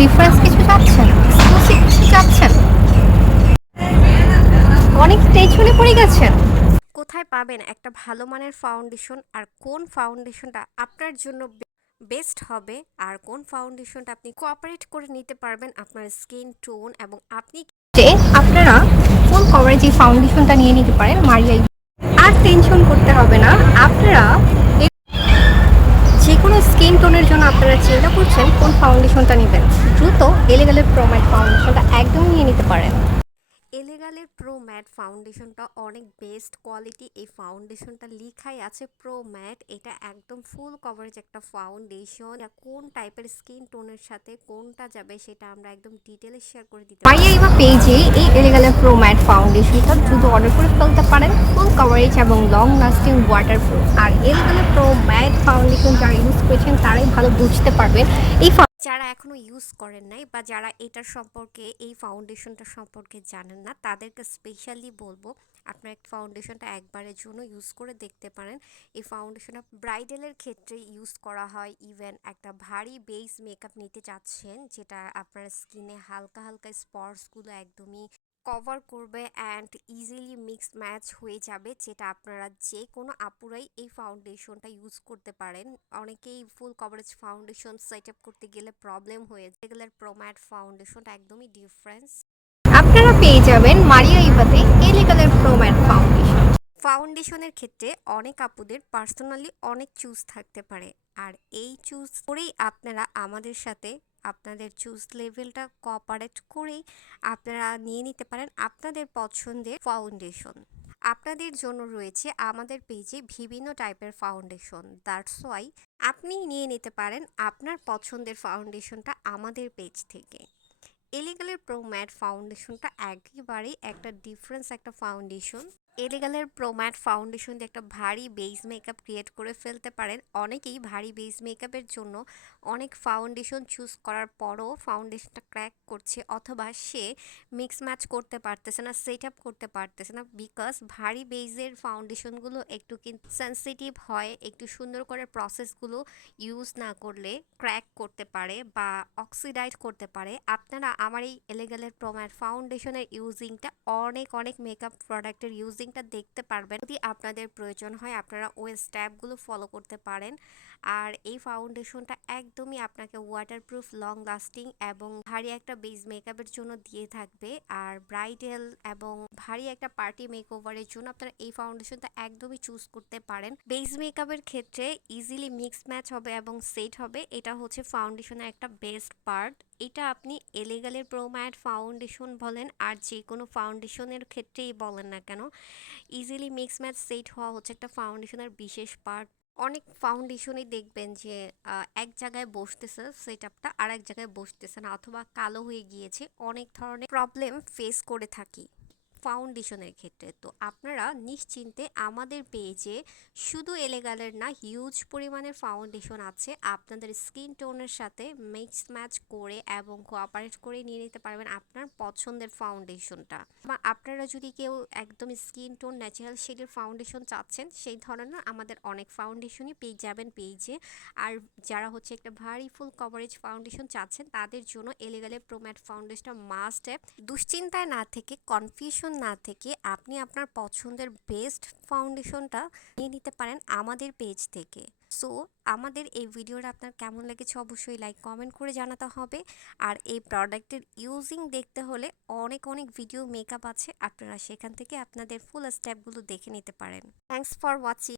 Difference কিছু চাচ্ছেন, exclusive কিছু চাচ্ছেন, অনেক টেনশনে পড়ে গেছেন? কোথায় পাবেন একটা ভালো মানের ফাউন্ডেশন আর কোন ফাউন্ডেশনটা আপনার জন্য বেস্ট হবে আর কোন ফাউন্ডেশনটা আপনি কোঅপারেট করে নিতে পারবেন আপনার স্কিন টোন এবং আপনি যে আপনারা ফুল কভারেজ এই ফাউন্ডেশনটা নিয়ে নিতে পারেন মারিয়াই। আর টেনশন করতে হবে না। আপনারা যে কোনো স্কিন টোনের জন্য আপনারা চিন্তা করছেন কোন ফাউন্ডেশনটা নেবেন, দ্রুত এলেগালের প্রো ম্যাট ফাউন্ডেশনটা একদম নিয়ে নিতে পারেন। এলেগালের প্রো ম্যাট ফাউন্ডেশনটা অনেক বেস্ট কোয়ালিটি। এই ফাউন্ডেশনটা লেখাই আছে প্রো ম্যাট। এটা একদম ফুল কভারেজ একটা ফাউন্ডেশন। কোন টাইপের স্কিন টোনের সাথে কোনটা যাবে সেটা আমরা একদম ডিটেলে শেয়ার করে দিতে পারি। মারিয়া ইভা পেজে এই এলেগালের প্রো ম্যাট ফাউন্ডেশনটা দ্রুত অর্ডার করে ফেলতে পারেন। ফুল কভারেজ এবং লং লাস্টিং ওয়াটারপ্রুফ। আর এলেগালের প্রো ম্যাট ফাউন্ডেশন যারা ইউজ করেছেন তারাই ভালো বুঝতে পারবেন এই যারা এখনো ইউজ করেন নাই বা যারা এটার সম্পর্কে এই ফাউন্ডেশনটা সম্পর্কে জানেন না তাদেরকে স্পেশালি বলবো আপনার একটা ফাউন্ডেশনটা একবারের জন্য ইউজ করে দেখতে পারেন। এই ফাউন্ডেশনটা ব্রাইডালের ক্ষেত্রে ইউজ করা হয়। ইভেন একটা ভারী বেস মেকআপ নিতে চাচ্ছেন যেটা আপনার স্কিনে হালকা হালকা স্পটসগুলো একদমই কভার করবে অ্যান্ড ইজিলি মিক্স ম্যাচ হয়ে যাবে, যেটা আপনারা যে কোনো আপুরাই এই ফাউন্ডেশনটা ইউজ করতে পারেন। অনেকেই ফুল কভারেজ ফাউন্ডেশন সেট আপ করতে গেলে প্রবলেম হয়ে যায়। এগুলোর প্রোম্যাট ফাউন্ডেশনটা একদমই ডিফারেন্স। আপনারা পেয়ে যাবেন মারিয়া ইভাতে এলেগালের প্রো ম্যাট ফাউন্ডেশন। ফাউন্ডেশনের ক্ষেত্রে অনেক আপুদের পার্সোনালি অনেক চুজ থাকতে পারে, আর এই চুজ করেই আপনারা আমাদের সাথে আপনাদের চুজ লেভেলটা কোঅপারেট করেই আপনারা নিয়ে নিতে পারেন আপনাদের পছন্দের ফাউন্ডেশন। আপনাদের জন্য রয়েছে আমাদের পেজে বিভিন্ন টাইপের ফাউন্ডেশন, দ্যাটস ওয়াই আপনি নিয়ে নিতে পারেন আপনার পছন্দের ফাউন্ডেশনটা আমাদের পেজ থেকে। এলিগালের প্রো ম্যাট ফাউন্ডেশনটা একেবারেই একটা ডিফারেন্স একটা ফাউন্ডেশন। এলিগালের প্রো ম্যাট ফাউন্ডেশন দিয়ে একটা ভারী বেস মেকআপ ক্রিয়েট করে ফেলতে পারেন। অনেকেই ভারী বেস মেকআপের জন্য অনেক ফাউন্ডেশন চুজ করার পরও ফাউন্ডেশনটা ক্র্যাক করছে অথবা সে মিক্স ম্যাচ করতে পারতেছে না, সেট আপ করতে পারতেছে না, বিকজ ভারী বেসের ফাউন্ডেশনগুলো একটু কিন্তু সেন্সিটিভ হয়। একটু সুন্দর করে প্রসেসগুলো ইউজ না করলে ক্র্যাক করতে পারে বা অক্সিডাইজ করতে পারে। আপনারা আমার এই এলেগালের প্রোম্যাট ফাউন্ডেশনের ইউজিংটা অনেক অনেক মেকআপ প্রোডাক্টের ইউজিংটা দেখতে পারবেন। যদি আপনাদের প্রয়োজন হয় আপনারা ওই স্টেপগুলো ফলো করতে পারেন। আর এই ফাউন্ডেশনটা একদমই আপনাকে ওয়াটারপ্রুফ, লং লাস্টিং এবং ভারী একটা বেস মেকআপের জন্য দিয়ে থাকবে। আর ব্রাইডাল এবং ভারী একটা পার্টি মেকওভারের জন্য আপনারা এই ফাউন্ডেশনটা একদমই চুজ করতে পারেন। বেস মেকআপের ক্ষেত্রে ইজিলি মিক্স ম্যাচ হবে এবং সেট হবে, এটা হচ্ছে ফাউন্ডেশনের একটা বেস্ট পার্ট। এটা আপনি এলেগালের প্রো ম্যাট ফাউন্ডেশন বলেন আর যে কোনো ফাউন্ডেশনের ক্ষেত্রেই বলেন না কেন, ইজিলি মিক্স ম্যাচ সেট হওয়া হচ্ছে একটা ফাউন্ডেশনের বিশেষ পার্ট। অনেক ফাউন্ডেশনই দেখবেন যে এক জায়গায় বসতেছে সেট আপটা, আর এক জায়গায় বসতেছে না অথবা কালো হয়ে গিয়েছে। অনেক ধরনের প্রবলেম ফেস করে থাকি ফাউন্ডেশনের ক্ষেত্রে। তো আপনারা নিশ্চিন্তে আমাদের পেজে শুধু এলেগালের না, হিউজ পরিমাণের ফাউন্ডেশন আছে আপনাদের স্কিন টোনের সাথে মিক্স ম্যাচ করে এবং কোঅপারেট করে নিয়ে নিতে পারবেন আপনার পছন্দের ফাউন্ডেশনটা। বা আপনারা যদি কেউ একদম স্কিন টোন ন্যাচারাল শেডের ফাউন্ডেশন চাচ্ছেন সেই ধরনের আমাদের অনেক ফাউন্ডেশনই পেয়ে যাবেন পেজে। আর যারা হচ্ছে একটা ভারী ফুল কভারেজ ফাউন্ডেশন চাচ্ছেন তাদের জন্য এলেগালের প্রো ম্যাট ফাউন্ডেশনটা মাস্ট হ্যাভ। দুশ্চিন্তায় না থেকে, কনফিউশন না থেকে আপনি আপনার পছন্দের বেস্ট ফাউন্ডেশনটা নিয়ে নিতে পারেন আমাদের পেজ থেকে। সো আমাদের এই ভিডিওটা আপনার কেমন লেগেছে অবশ্যই লাইক কমেন্ট করে জানাতে হবে। আর এই প্রোডাক্টের ইউজিং দেখতে হলে অনেক অনেক ভিডিও মেকআপ আছে, আপনারা সেখান থেকে আপনাদের ফুল স্টেপগুলো দেখে নিতে পারেন। Thanks for watching.